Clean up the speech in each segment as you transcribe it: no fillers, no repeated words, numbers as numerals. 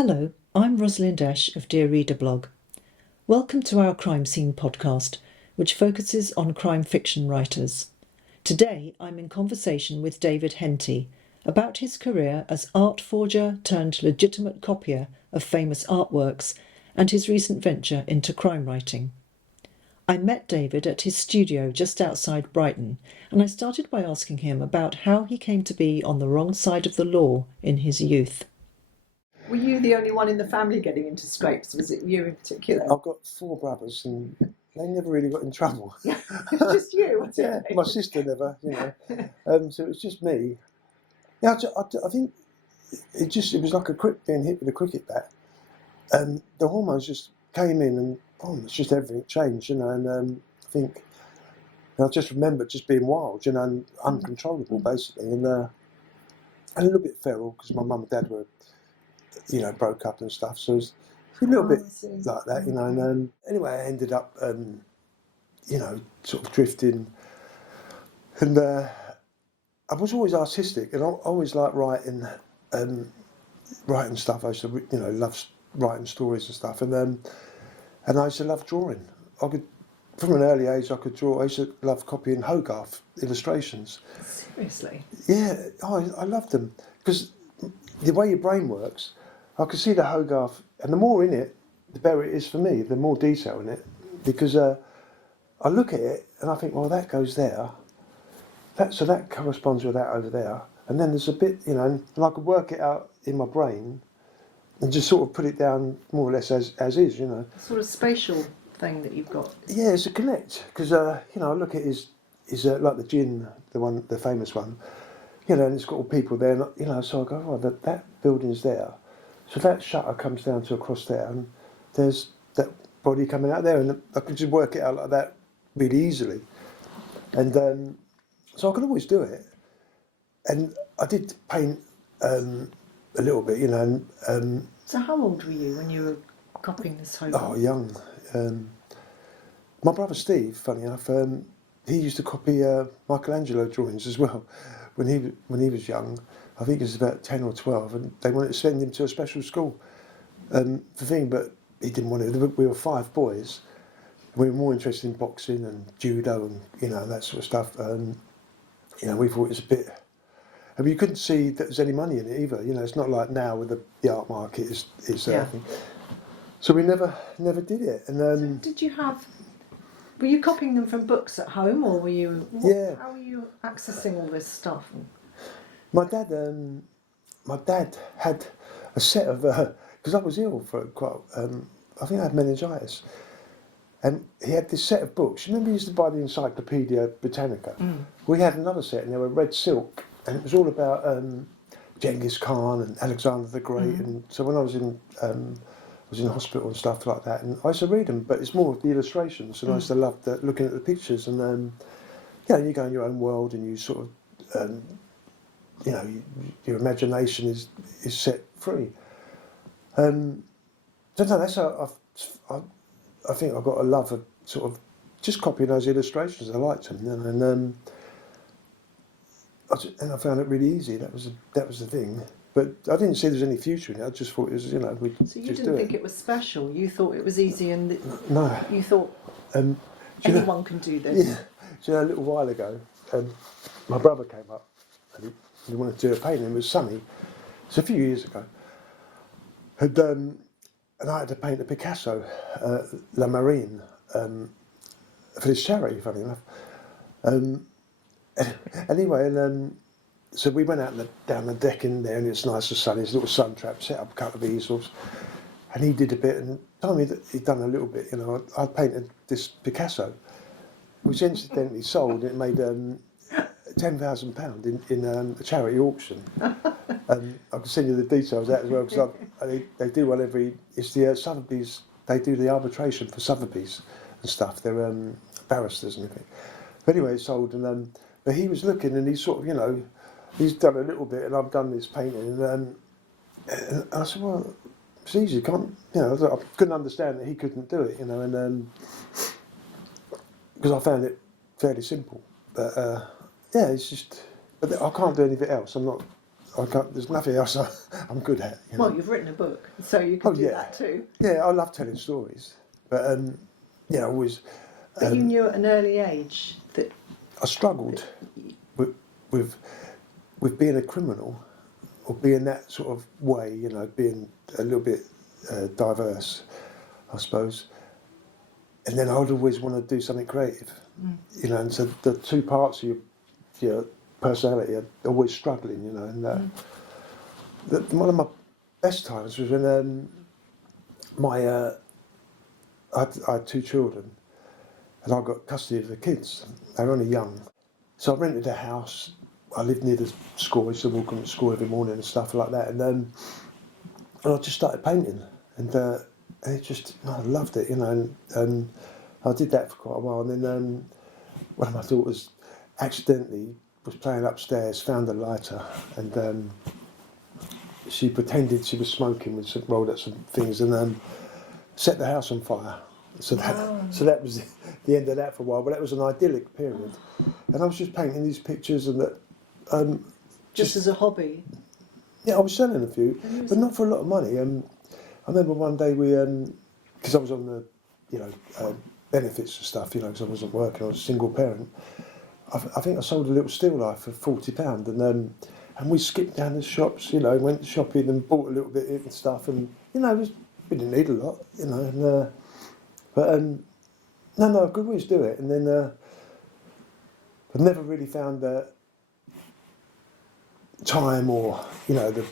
Hello, I'm Rosalind Esche of dearreader.blog. Welcome to our Crime Scene podcast, which focuses on crime fiction writers. Today I'm in conversation with David Henty about his career as art forger turned legitimate copier of famous artworks and his recent venture into crime writing. I met David at his studio just outside Brighton, and I started by asking him about how he came to be on the wrong side of the law in his youth. Were you the only one in the family getting into scrapes? Was it you in particular? I've got four brothers and they never really got in trouble. Just you? Yeah, my sister never, so it was just me. Yeah, I think it was like being hit with a cricket bat. And the hormones just came in and it's just everything changed, and I think I just remember just being wild, and uncontrollable basically, and a little bit feral because my mum and dad were, broke up and stuff, so it was a little bit like that, and anyway, I ended up, sort of drifting, and I was always artistic, and I always liked writing stuff. I used to, love writing stories and stuff, and I used to love drawing. From an early age, I could draw. I used to love copying Hogarth illustrations. Seriously? Yeah, I loved them because the way your brain works, I could see the Hogarth, and the more in it, the better it is for me. The more detail in it, because I look at it and I think, well, that goes there. So that corresponds with that over there, and then there's a bit, and I could work it out in my brain, and just sort of put it down more or less as is, Sort of spatial thing that you've got. Yeah, it's a connect because I look at his like the gin, the famous one, and it's got all people there, and, so I go, oh, that building's there, so that shutter comes down to across there, and there's that body coming out there, and I could just work it out like that really easily, and so I could always do it, and I did paint a little bit, and So how old were you when you were copying this Hogarth? Oh, young. My brother Steve, funny enough, he used to copy Michelangelo drawings as well when he was young. I think he was about 10 or 12, and they wanted to send him to a special school for thing, but he didn't want to. We were 5 boys. We were more interested in boxing and judo and that sort of stuff. We thought it was a bit. I mean, you couldn't see that there's any money in it either. It's not like now with the art market is Yeah. So we never did it. And So were you copying them from books at home, or were you? Yeah. How were you accessing all this stuff? my dad had a set of because I was ill for quite. I think I had meningitis, and he had this set of books. You remember he used to buy the Encyclopedia Britannica? We had another set, and they were red silk, and it was all about Genghis Khan and Alexander the Great. And so when I was in hospital and stuff like that, and I used to read them, but it's more of the illustrations, and I used to love looking at the pictures, and you go in your own world, and you sort of, your imagination is set free. So no, that's how I think I got a love of sort of just copying those illustrations. I liked them, and I found it really easy. That was the thing. But I didn't see there was any future in it. I just thought it was, we'd So you just didn't do think it was special. You thought it was easy, and No. you thought anyone can do this. Yeah. So a little while ago, my brother came up and he wanted to do a painting. It was sunny. It's a few years ago. And I had to paint a Picasso, La Marine, for this charity, funny enough. Anyway, and so we went out down the deck in there, and it's nice and sunny. There's a little sun trap, set up a couple of easels, and he did a bit, and told me that he'd done a little bit. I painted this Picasso, which incidentally sold. It made £10,000 in a charity auction. I can send you the details of that as well, because they do one every. It's the Sotheby's. They do the arbitration for Sotheby's and stuff. They're barristers and everything. But anyway, it sold, and but he was looking, and he sort of, he's done a little bit, and I've done this painting, and I said, well, it's easy, can't, I couldn't understand that he couldn't do it, and because I found it fairly simple, but yeah, it's just, but I can't do anything else. there's nothing else I'm good at. You know? Well, you've written a book, so you can do that too. Yeah, I love telling stories, but yeah, I always. But you knew at an early age that I struggled with being a criminal, or being that sort of way. You know, being a little bit diverse, I suppose. And then I would always want to do something creative. You know, and so the two parts of your personality are always struggling. You know, and one of my best times was when I had two children, and I got custody of the kids. They were only young, so I rented a house. I lived near the school. I used to walk them to school every morning and stuff like that. And I just started painting, and I loved it, you know. And I did that for quite a while. And then one of my daughters accidentally was playing upstairs, found a lighter, and she pretended she was smoking, rolled up some things, and set the house on fire. So that was the end of that for a while. But that was an idyllic period, and I was just painting these pictures and that. Just as a hobby. Yeah, I was selling a few, but not for a lot of money. I remember one day because I was on the, benefits and stuff, because I wasn't working. I was a single parent. I think I sold a little still life for £40, and we skipped down the shops, went shopping and bought a little bit and stuff, and we didn't need a lot, but no, I could always do it, and then I've never really found that time or the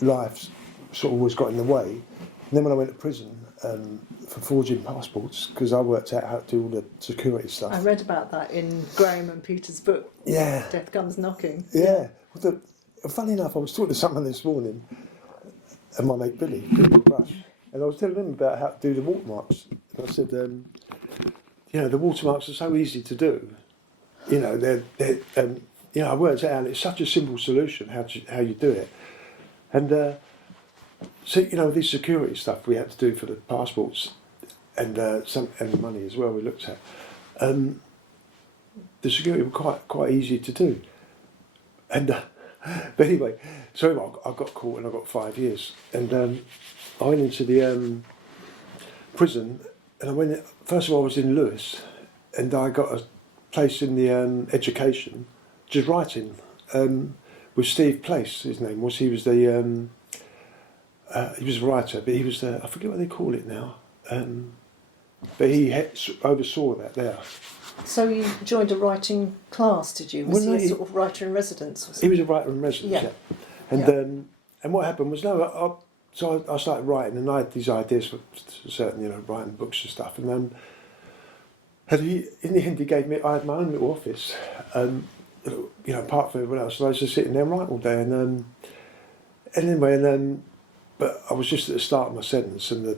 life's sort of always got in the way. And then when I went to prison for forging passports, because I worked out how to do all the security stuff. I read about that in Graham and Peter's book. Yeah. Death Comes Knocking. Yeah. Well, funny enough, I was talking to someone this morning, and my mate Billy Rush, and I was telling him about how to do the watermarks. And I said, the watermarks are so easy to do. I worked it out. It's such a simple solution how you do it, and so this security stuff we had to do for the passports, and the money as well. We looked at the security were quite easy to do, and but anyway, so I got caught and I got 5 years, and I went into the prison, and I went. First of all, I was in Lewis, and I got a place in the education. Just writing with Steve Place, his name was. He was the he was a writer, but he was the, I forget what they call it now. But he oversaw that there. So you joined a writing class, did you? Was he a sort of writer in residence? He was a writer in residence, yeah. And what happened was so I started writing, and I had these ideas for certain writing books and stuff, and in the end he gave me. I had my own little office. Apart from everyone else, and I was just sitting there and writing all day, and anyway, but I was just at the start of my sentence, and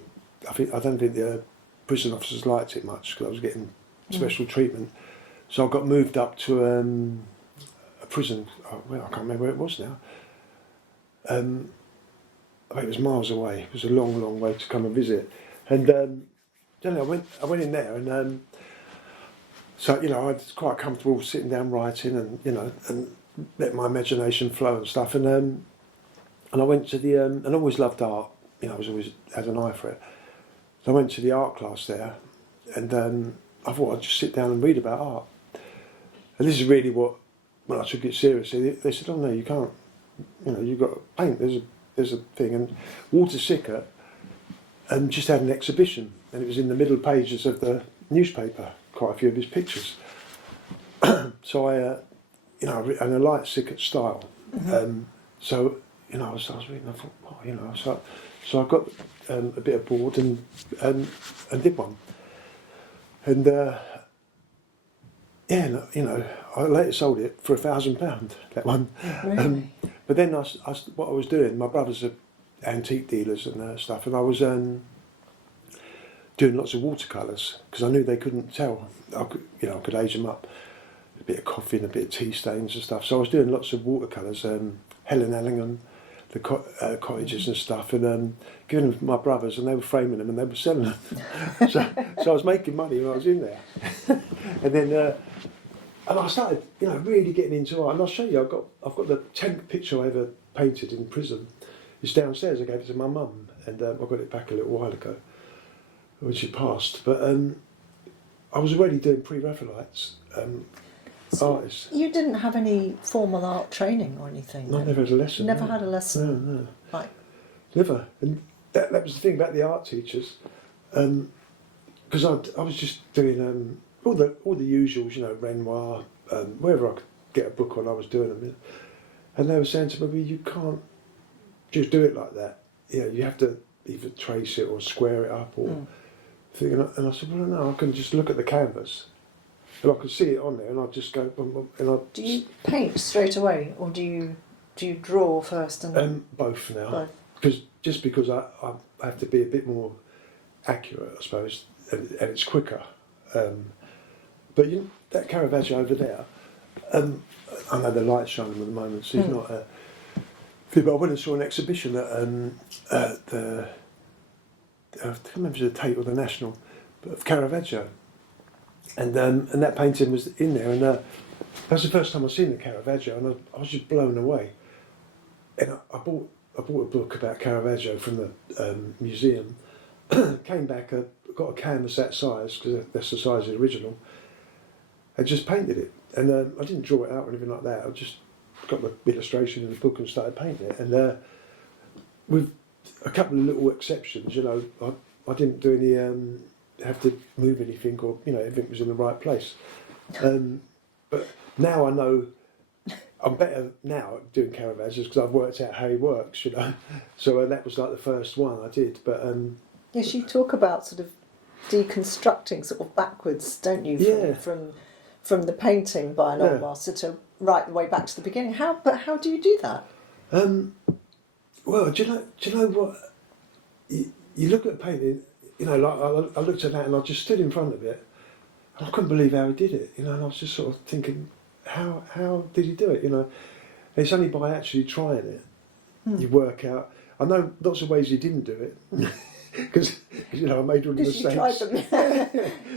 I don't think the prison officers liked it much because I was getting special treatment, so I got moved up to a prison. I can't remember where it was now. I think it was miles away. It was a long, long way to come and visit, and I went in there, and. So I was quite comfortable sitting down writing, and and let my imagination flow and stuff. And I went to the and I always loved art. I was always had an eye for it. So I went to the art class there, and I thought I'd just sit down and read about art. And this is really when I took it seriously. They said, "Oh no, you can't. You've got to paint. There's a thing." And Walter Sickert just had an exhibition, and it was in the middle pages of the newspaper. Quite a few of his pictures. So and I like Sickert's style. Mm-hmm. So I was reading. I thought, wow, so I got a bit of board and did one. And I later sold it for £1,000. That one. Really? But then what I was doing, my brothers are antique dealers and stuff, and I was. Doing lots of watercolours because I knew they couldn't tell. I could age them up, a bit of coffee and a bit of tea stains and stuff. So I was doing lots of watercolours, Helen Ellingham, the cottages and stuff, and giving them to my brothers, and they were framing them and they were selling them. so I was making money when I was in there, and then and I started really getting into art. And I'll show you. I've got the 10th picture I ever painted in prison. It's downstairs. I gave it to my mum, and I got it back a little while ago when she passed. But I was already doing pre-Raphaelites. Artists. You didn't have any formal art training or anything? No, I never had a lesson. Never had a lesson? No. Right. Never. And that was the thing about the art teachers. Because I was just doing all the usuals, you know, Renoir, wherever I could get a book on, I was doing them. And they were saying to me, you can't just do it like that. You know, you have to either trace it or square it up or thing. And I said, well, no, I can just look at the canvas. And I could see it on there, and I'd just go. Do you paint straight away, or do you draw first? And both now, both. because I have to be a bit more accurate, I suppose, and it's quicker. But that Caravaggio over there, I know the light's shining at the moment, so it's not. But I went and saw an exhibition at the I can't remember if it was the Tate or the National, but of Caravaggio. And that painting was in there, and that's the first time I've seen the Caravaggio, and I was just blown away. And I bought a book about Caravaggio from the museum. Came back, got a canvas that size because that's the size of the original, and just painted it. And I didn't draw it out or anything like that. I just got the illustration in the book and started painting it. And with a couple of little exceptions, you know, I didn't do any. Have to move anything, or you know, everything was in the right place. But now I know I'm better now at doing Caravaggios because I've worked out how he works, you know. So that was like the first one I did. But yes, you talk about sort of deconstructing sort of backwards, don't you? From the painting by an old master to right the way back to the beginning. How do you do that? Well, do you know what? You look at painting. You know, like I looked at that and I just stood in front of it, and I couldn't believe how he did it. You know, and I was just sort of thinking, how did he do it? You know, and it's only by actually trying it you work out. I know lots of ways he didn't do it because you know I made all the mistakes. You tried them.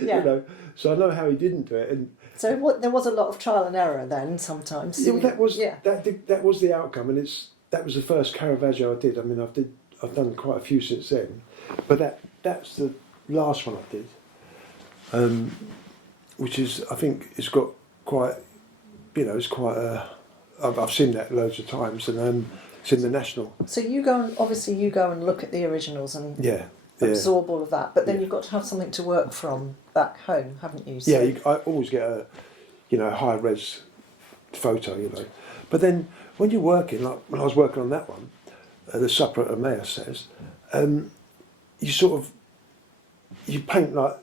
Yeah. You know, so I know how he didn't do it. And so there was a lot of trial and error then sometimes. Yeah, well, that was the outcome, and that was the first Caravaggio I did. I mean, I've done quite a few since then, but that's the last one I did, which is, I think it's got quite, you know, it's quite I've seen that loads of times, and it's in the National. So you go and look at the originals and absorb all of that, but then you've got to have something to work from back home, haven't you? So I always get a high res photo, you know, but then when you're working, like when I was working on that one, the Supper at Emmaus says. You paint like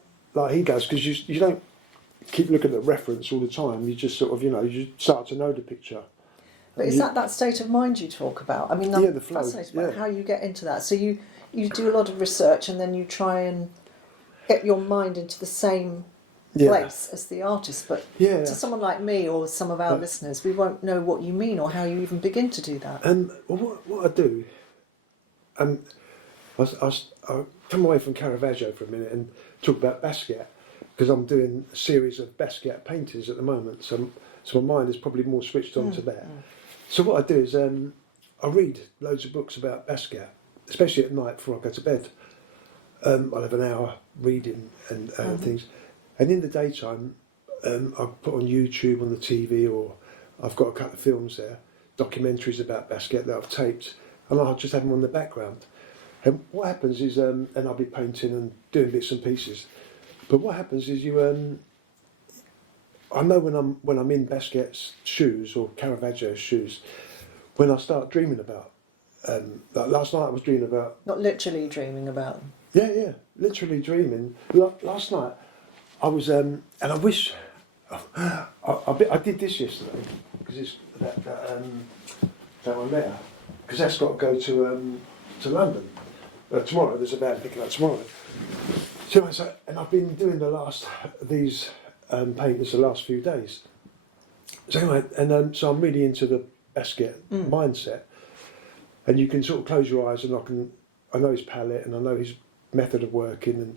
he does because you don't keep looking at reference all the time. You just sort of, you know, you start to know the picture. But is that state of mind you talk about? I mean, the flow. Fascinated about how you get into that. So you do a lot of research and then you try and get your mind into the same place as the artist. But to someone like me or some of our listeners, we won't know what you mean or how you even begin to do that. Well, what I do, I'll come away from Caravaggio for a minute and talk about Basquiat, because I'm doing a series of Basquiat paintings at the moment, so my mind is probably more switched on to that. So what I do is I read loads of books about Basquiat, especially at night before I go to bed. I'll have an hour reading and things, and in the daytime I put on YouTube, on the TV, or I've got a couple of films there, documentaries about Basquiat that I've taped, and I'll just have them on the background. And what happens is, and I'll be painting and doing bits and pieces, but what happens is I know when I'm in Basquiat's shoes or Caravaggio's shoes, when I start dreaming about. Like last night I was dreaming about. Not literally dreaming about them. Yeah, literally dreaming. Last night I was, and I wish I did this yesterday because it's that one there, because that's got to go to London. Tomorrow, there's a band picking up tomorrow. So and I've been doing these paintings the last few days. So anyway, and so I'm really into the Basquiat mindset, and you can sort of close your eyes, and I know his palette, and I know his method of working, and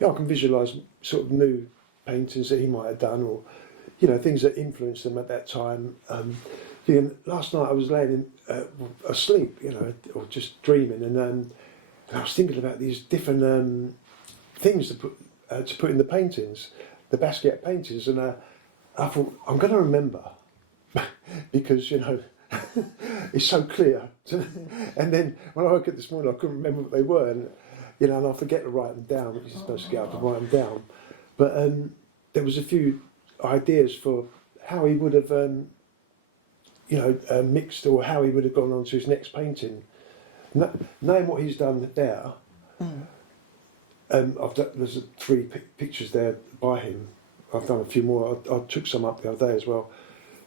I can visualise sort of new paintings that he might have done, or things that influenced him at that time. thinking, last night I was laying asleep, or just dreaming, and I was thinking about these different things to put in the paintings, the Basquiat paintings, and I thought, I'm going to remember, because, it's so clear. And then when I woke up this morning, I couldn't remember what they were, and I forget to write them down, which is supposed to get up and write them down. But there was a few ideas for how he would have, mixed, or how he would have gone on to his next painting. Knowing what he's done there, there's 3 pictures there by him. I've done a few more. I took some up the other day as well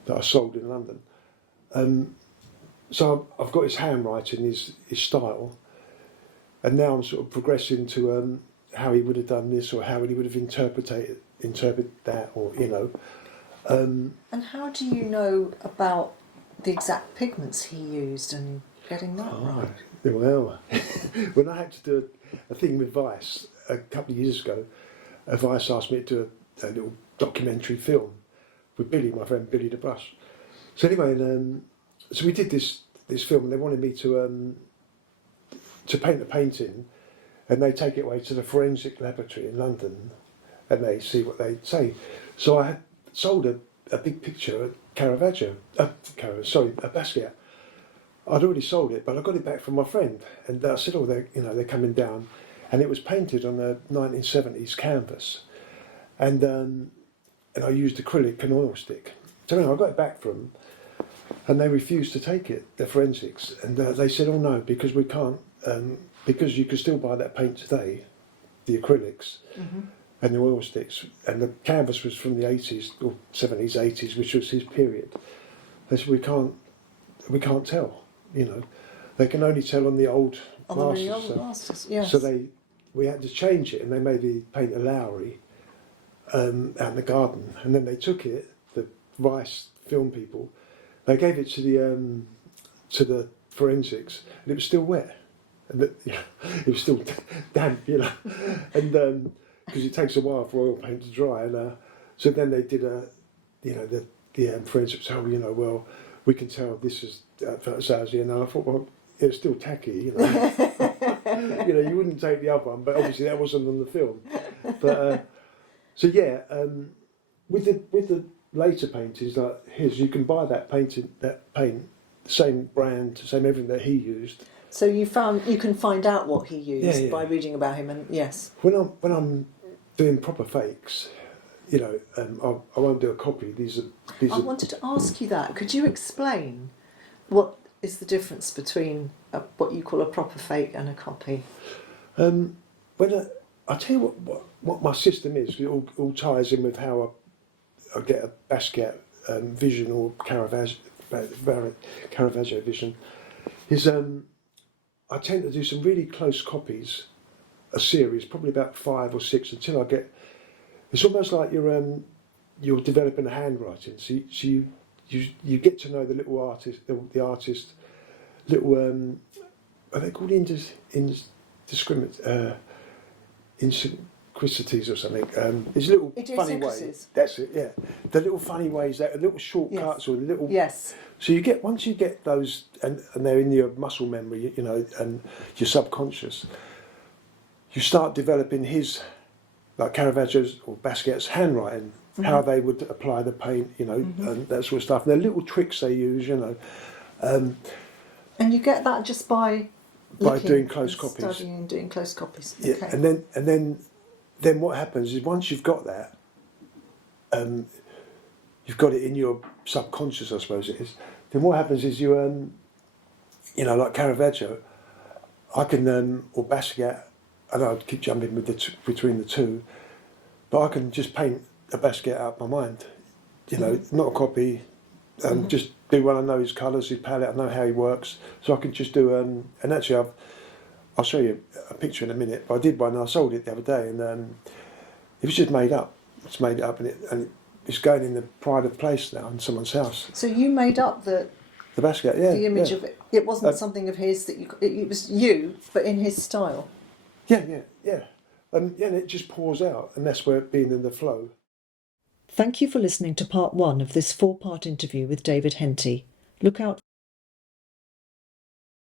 that I sold in London. So I've got his handwriting, his style, and now I'm sort of progressing to how he would have done this, or how he would have interpreted that, or And how do you know about the exact pigments he used and getting that right? Well, when I had to do a thing with Vice a couple of years ago, Vice asked me to do a little documentary film with Billy, my friend Billy the Brush. So anyway, so we did this film, and they wanted me to paint a painting, and they take it away to the forensic laboratory in London, and they see what they say. So I had sold a big picture at Caravaggio, a Basquiat. I'd already sold it, but I got it back from my friend, and I said, they're coming down, and it was painted on a 1970s canvas, and I used acrylic and oil stick. So anyway, I got it back from them, and they refused to take it, the forensics, and they said, oh no, because we can't, because you can still buy that paint today, the acrylics and the oil sticks, and the canvas was from the 80s, or 70s, 80s, which was his period. They said, we can't tell. They can only tell on the old masters. Yes. So we had to change it, and they made me paint a Lowry out in the garden, and then they took it, the Vice film people, they gave it to the forensics, and it was still wet, and it was still damp, and because it takes a while for oil paint to dry, and so then they did the forensics. Well, we can tell this is Fantasia, and I thought, well, it was still tacky, you wouldn't take the other one, but obviously that wasn't on the film. But with the later paintings like his, you can buy that paint, the same brand, same everything that he used. So you can find out what he used by reading about him, and yes. When I'm doing proper fakes, I won't do a copy. I wanted to ask you that. Could you explain what is the difference between what you call a proper fake and a copy? When I tell you what my system is, it all ties in with how I get a Basquiat vision, or Caravaggio vision. Is I tend to do some really close copies, a series, probably about 5 or 6, until I get. It's almost like you're developing a handwriting. So you get to know the little artist, the artist, little are they called inconsistencies or something? There's little funny ways. That's it. Yeah, the little funny ways, that little shortcuts, or little. Yes. So once you get those, and they're in your muscle memory, and your subconscious, you start developing his, like Caravaggio's or Basquiat's handwriting, how they would apply the paint, and that sort of stuff. And the little tricks they use, And you get that just by doing close copies, studying and doing close copies. Yeah, okay. and then what happens is, once you've got that, you've got it in your subconscious, I suppose it is. Then what happens is you like Caravaggio, I can or Basquiat. I know I'd keep jumping between the two, but I can just paint a Basquiat out of my mind. Not a copy. Just do when I know his colours, his palette. I know how he works, so I can just do. And actually, I'll show you a picture in a minute. But I did one. I sold it the other day, and it was just made up. It's made it up, and it's going in the pride of place now in someone's house. So you made up the Basquiat, the image of it. It wasn't something of his that it was you, but in his style. Yeah. And it just pours out, and that's where it being in the flow. Thank you for listening to part 1 of this 4-part interview with David Henty. Look out